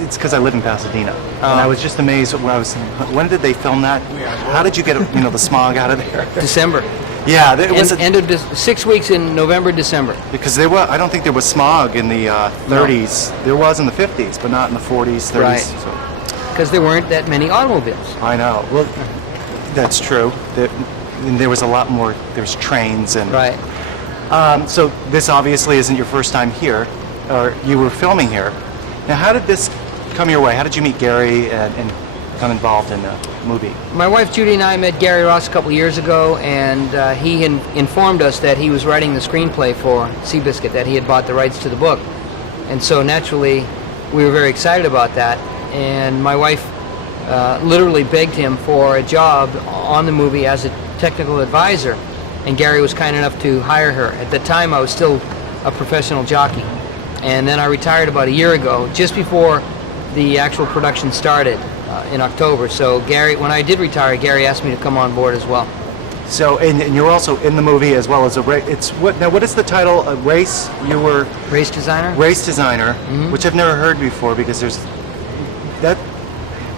It's because I live in Pasadena, and I was just amazed when I was. When did they film that? How did you get the smog out of there? December. Yeah, it was end of 6 weeks in November, December. because I don't think there was smog in the 30s. There was in the 50s, but not in the 40s, 30s. Right. So, Because there weren't that many automobiles. I know. Well, that's true. There was a lot more. There's trains and. Right. So this obviously isn't your first time here, or you were filming here. Now, how did this come your way? How did you meet Gary and become involved in the movie? My wife Judy and I met Gary Ross a couple of years ago, and he informed us that he was writing the screenplay for Seabiscuit, that he had bought the rights to the book. And so naturally, we were very excited about that. And my wife literally begged him for a job on the movie as a technical advisor. And Gary was kind enough to hire her. At the time, I was still a professional jockey. And then I retired about a year ago, just before the actual production started in October. So Gary, when I did retire, Gary asked me to come on board as well. So, and you're also in the movie as well as a race. It's what now? What is the title? A race? You were Race designer? race designer, which I've never heard before because there's that.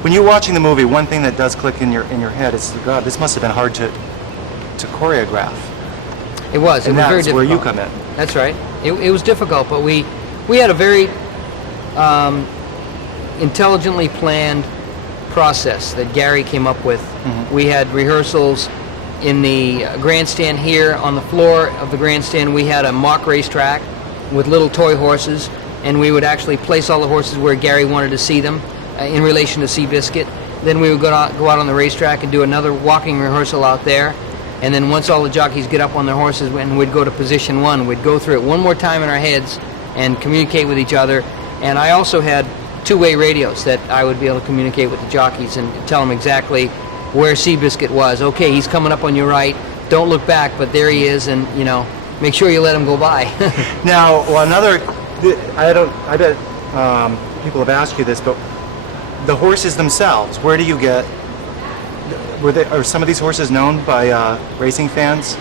When you're watching the movie, one thing that does click in your head is, God, this must have been hard to choreograph. It was. It And was very that's difficult. where you come in. That's right. It was difficult, but we had a very intelligently planned process that Gary came up with. We had rehearsals in the grandstand here. On the floor of the grandstand, we had a mock racetrack with little toy horses, and we would actually place all the horses where Gary wanted to see them in relation to Seabiscuit. Then we would go out on the racetrack and do another walking rehearsal out there. And then once all the jockeys get up on their horses and we'd go to position one, we'd go through it one more time in our heads and communicate with each other. And I also had two-way radios that I would be able to communicate with the jockeys and tell them exactly where Seabiscuit was. Okay, he's coming up on your right. Don't look back, but there he is, and make sure you let him go by. Now, another. I bet people have asked you this, but the horses themselves. Where do you get? Are some of these horses known by racing fans?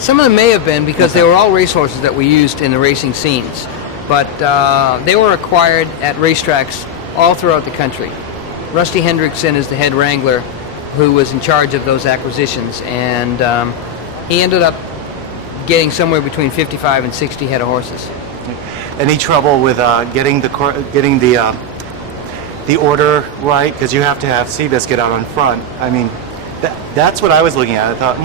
Some of them may have been because they were all racehorses that we used in the racing scenes, but they were acquired at racetracks all throughout the country. Rusty Hendrickson is the head wrangler who was in charge of those acquisitions, and he ended up getting somewhere between 55 and 60 head of horses. Any trouble with getting the order right? Because you have to have Seabiscuit out on front. I mean, that's what I was looking at. I thought,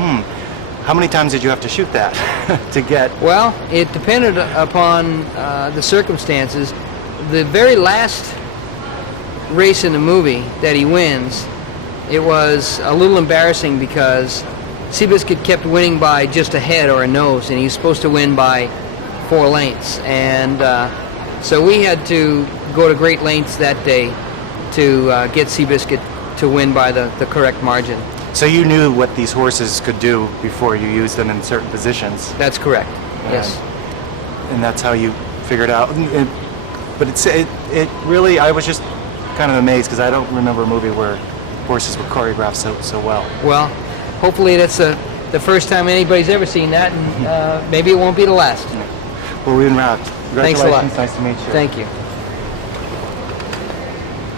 how many times did you have to shoot that to get? Well, it depended upon the circumstances. The very last race in the movie that he wins, it was a little embarrassing because Seabiscuit kept winning by just a head or a nose, and he's supposed to win by 4 lengths. And so we had to go to great lengths that day to get Seabiscuit to win by the correct margin. So you knew what these horses could do before you used them in certain positions. That's correct. Yes. And that's how you figured out. But it really, I was just kind of amazed because I don't remember a movie where horses were choreographed so well. Well, hopefully that's the first time anybody's ever seen that, and maybe it won't be the last. Well, we've been wrapped. Thanks a lot. Congratulations. Nice to meet you. Thank you.